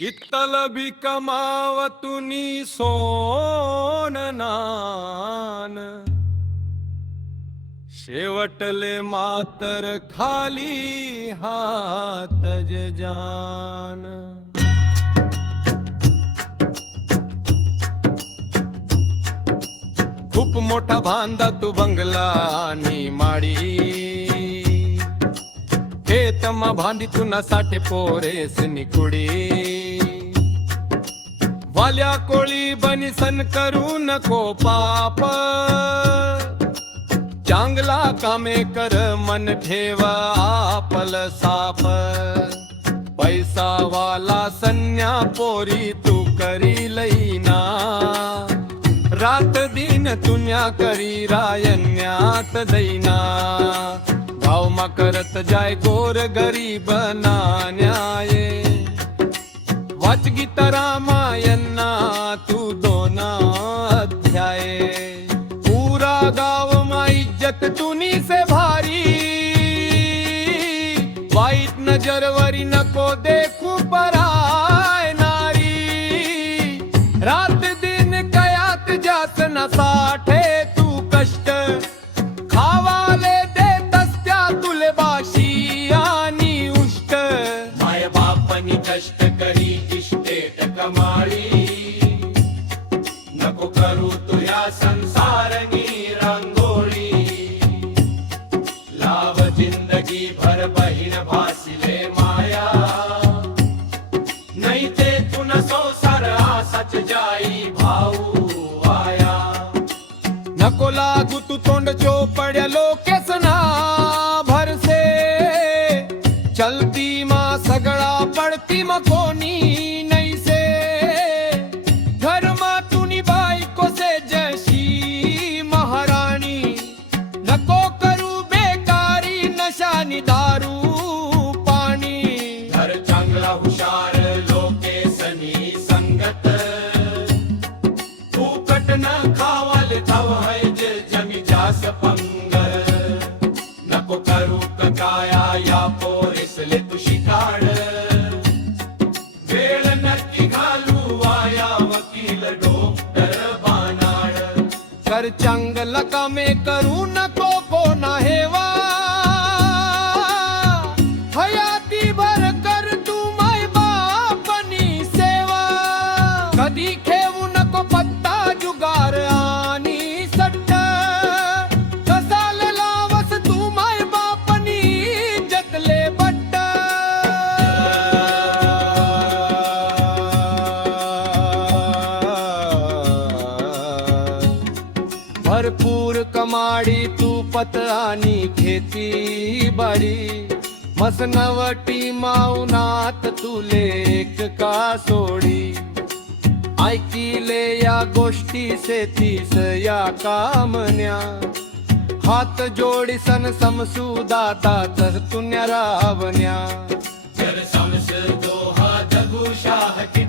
इत्तल भी कमावतुनी सोन नान, शेवटले मातर खाली हात जान। खूप मोठा बांधा तू बंगला आणि माडी, खेतमा बांधी तू ना साठे पोरेस निकुडी। वाल्या कोळी बनिसन करू नको पाप, चांगला कामे कर मन ठेवा आपल साप। पैसा वाला सन्या पोरी तू करी लईना, रात दिन तुन्या करी रायन्यात दैना। गावमा करत जाय गोर गरीब ना न्याय, वाच गीता रामायणना तू 2 अध्याय। पूरा गाव मा इज्जत तुनी से भारी, वाईट नजरवरी नको देखू पराय नारी। रात दिन कयात जात न साठे तू कष्ट, खावाले देतस त्या तुले बाशी आणि उष्ट। माय बापनी कष्ट करी इष्टेट कमाळी, नको करू तुया संसारनी रांगोळी। लाव जिंदगी भर बहीण भासिले माया, नहीं ते तुन संसार आसच जाई भाऊ आया। नको लागू तू तोंड चोपड्या लोकेसना भरसे, चलती मा सगळा पडती मा कोणी नाही से। घरमा तुनी बायको से जशी महाराणी, नको करू बेकारी नशानी दारू पाणी। घर चांगला हुशार लोकेसनी संगत, फुकट न खावाल तव है जमी जास पंग। नको करू काया या पोरिसले तू शिकाड, वेळ नक्की घालू आया वकील डॉक्टर बानाड। कर चांगला कामे करू नको कोणा हेवा, हयाती भर कर तू माय बापनी सेवा। कधी खेवू नको पत्ता जुगार आणि सट्ट, कसाल लावस तू माय बापनी जतले बट्ट। भरपूर कमाडी तू पत आणि खेती बाडी, मसनवटी माउनात तुले एक का सोडी। ऐकिले या गोष्टी से तीस या कामन्या, हात जोडिसन समसुदाता तर तुन्या रावण्या। जर समस दोहा जगू शाह की